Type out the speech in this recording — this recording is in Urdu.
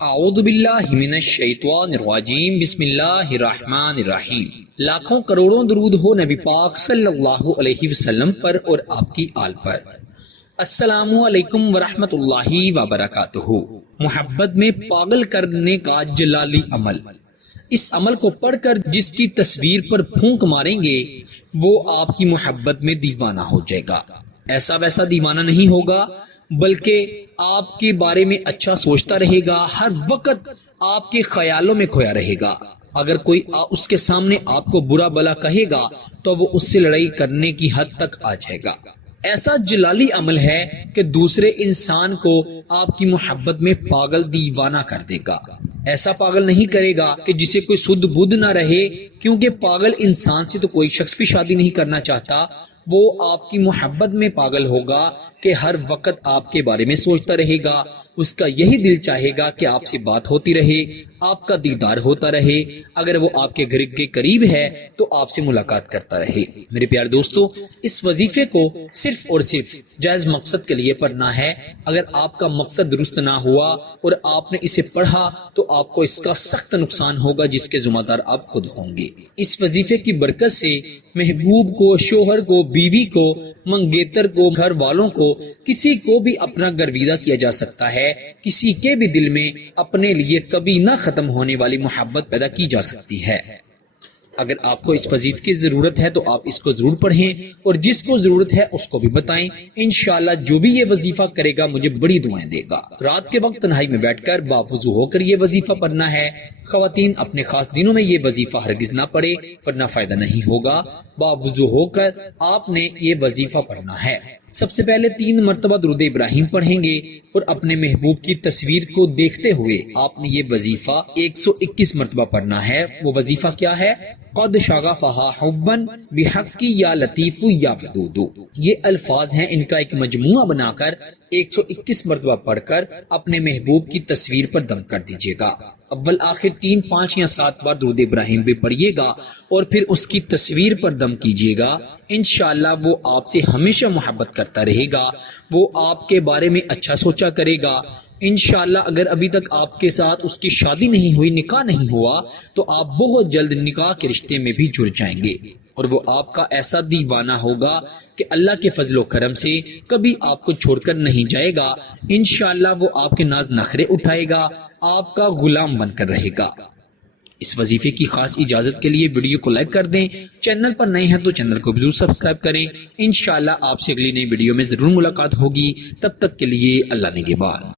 اعوذ باللہ من الشیطان الرجیم بسم اللہ الرحمن الرحیم۔ لاکھوں کروڑوں درود ہو نبی پاک صلی اللہ علیہ وسلم پر اور آپ کی آل پر۔ السلام علیکم ورحمۃ اللہ وبرکاتہ۔ محبت میں پاگل کرنے کا جلالی عمل۔ اس عمل کو پڑھ کر جس کی تصویر پر پھونک ماریں گے وہ آپ کی محبت میں دیوانہ ہو جائے گا۔ ایسا ویسا دیوانہ نہیں ہوگا بلکہ آپ کے بارے میں اچھا سوچتا رہے گا، ہر وقت آپ کے خیالوں میں کھویا رہے گا۔ اگر کوئی اس کے سامنے آپ کو برا بلا کہے گا تو وہ اس سے لڑائی کرنے کی حد تک آ جائے گا۔ ایسا جلالی عمل ہے کہ دوسرے انسان کو آپ کی محبت میں پاگل دیوانہ کر دے گا۔ ایسا پاگل نہیں کرے گا کہ جسے کوئی سدھ بدھ نہ رہے، کیونکہ پاگل انسان سے تو کوئی شخص بھی شادی نہیں کرنا چاہتا۔ وہ آپ کی محبت میں پاگل ہوگا کہ ہر وقت آپ کے بارے میں سوچتا رہے گا، اس کا یہی دل چاہے گا کہ آپ سے بات ہوتی رہے، آپ کا دیدار ہوتا رہے، اگر وہ آپ کے گھر کے قریب ہے تو آپ سے ملاقات کرتا رہے۔ میرے پیارے دوستو، اس وظیفے کو صرف اور صرف جائز مقصد کے لیے پڑھنا ہے۔ اگر آپ کا مقصد درست نہ ہوا اور آپ نے اسے پڑھا تو آپ کو اس کا سخت نقصان ہوگا، جس کے ذمہ دار آپ خود ہوں گے۔ اس وظیفے کی برکت سے محبوب کو، شوہر کو، بیوی کو، منگیتر کو، گھر والوں کو، کسی کو بھی اپنا گرویدہ کیا جا سکتا ہے۔ کسی کے بھی دل میں اپنے لیے کبھی نہ ختم ہونے والی محبت پیدا کی جا سکتی ہے۔ اگر آپ کو اس وظیفے کی ضرورت ہے تو آپ اس کو ضرور پڑھیں، اور جس کو ضرورت ہے اس کو بھی بتائیں۔ انشاءاللہ جو بھی یہ وظیفہ کرے گا مجھے بڑی دعائیں دے گا۔ رات کے وقت تنہائی میں بیٹھ کر باوضو ہو کر یہ وظیفہ پڑھنا ہے۔ خواتین اپنے خاص دنوں میں یہ وظیفہ ہرگز نہ پڑھے ورنہ فائدہ نہیں ہوگا۔ باوضو ہو کر آپ نے یہ وظیفہ پڑھنا ہے۔ سب سے پہلے 3 مرتبہ درود ابراہیم پڑھیں گے اور اپنے محبوب کی تصویر کو دیکھتے ہوئے آپ نے یہ وظیفہ 121 مرتبہ پڑھنا ہے۔ وہ وظیفہ کیا ہے؟ قد شغفہا حبا بحقی یا لطیف یا ودود۔ یہ الفاظ ہیں، ان کا ایک مجموعہ بنا کر 121 مرتبہ پڑھ کر اپنے محبوب کی تصویر پر دم کر دیجیے گا۔ اول آخر 3، 5 یا 7 بار درود ابراہیم بھی پڑھیے گا اور پھر اس کی تصویر پر دم کیجیے گا۔ انشاءاللہ وہ آپ سے ہمیشہ محبت کرتا رہے گا، وہ آپ کے بارے میں اچھا سوچا کرے گا۔ انشاءاللہ اگر ابھی تک آپ کے ساتھ اس کی شادی نہیں ہوئی، نکاح نہیں ہوا، تو آپ بہت جلد نکاح کے رشتے میں بھی جڑ جائیں گے، اور وہ آپ کا ایسا دیوانہ ہوگا کہ اللہ کے فضل و کرم سے کبھی آپ کو چھوڑ کر نہیں جائے گا۔ انشاءاللہ وہ آپ کے ناز نخرے اٹھائے گا، آپ کا غلام بن کر رہے گا۔ اس وظیفے کی خاص اجازت کے لیے ویڈیو کو لائک کر دیں، چینل پر نئے ہیں تو چینل کو بھی ضرور سبسکرائب کریں۔ انشاءاللہ آپ سے اگلی نئی ویڈیو میں ضرور ملاقات ہوگی، تب تک کے لیے اللہ نگہبان۔